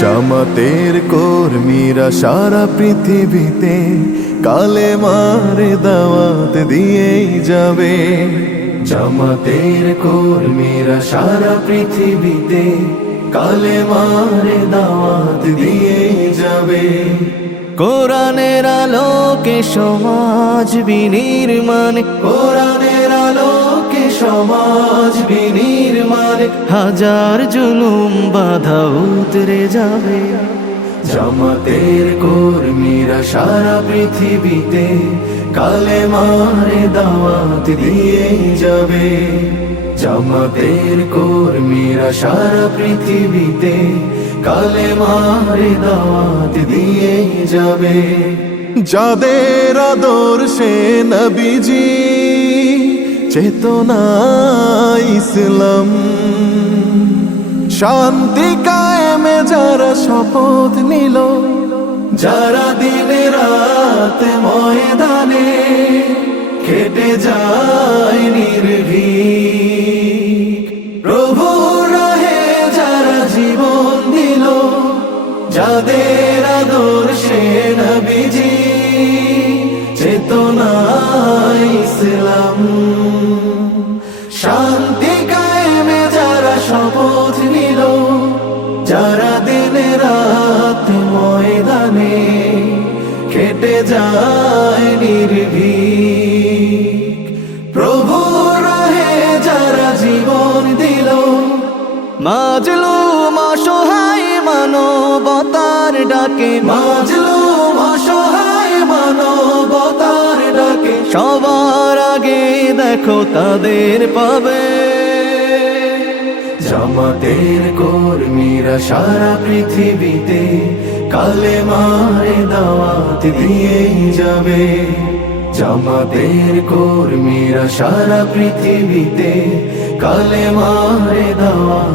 জামাতের কর্মীরা সারা পৃথিবীতে কালেমার দাওয়াত দিয়েই যাবে। জামাতের কর্মীরা সারা পৃথিবীতে কালেমার দাওয়াত দিয়েই যাবে। কোরআনের আলোকে সমাজ বিনির্মাণ, কোরআনের আলোকে সমাজ বিনির্মাণ, হাজার জুলুম বাধা উতরে যাবে। জামাতের কর্মীরা সারা পৃথিবীতে কালেমার দাওয়াত দিয়ে যাবে। জামাতের কর্মীরা সারা পৃথিবীতে কালেমার দাওয়াত দিয়ে যাবে। যাদের আদর্শে নবীজি চেতনা ইসলাম, শান্তি কায়েমে যারা শপথ নিল, যারা দিনে রাত ময়দানে খেটে যায় নির্ভীক, প্রভু রাহে যারা জীবন দিল, যাদের আদর্শে নবীজি চেতনা ইসলাম, শান্তি কায়েমে যারা শপথ নিল, যারা দিনে রাত ময়দানে খেটে যায় নির্ভীক, প্রভু রাহে যারা জীবন দিল, মাজলুম অসহায় মানবতার ডাকে, মাজলুম অসহায় মানবতার ডাকে, সবার আগে দেখো তাদের পাবে। জামাতের কর্মীরা সারা পৃথিবীতে কালেমার দাওয়াত দিয়ে যাবে। জামাতের কর্মীরা সারা পৃথিবীতে কালেমার দাওয়াত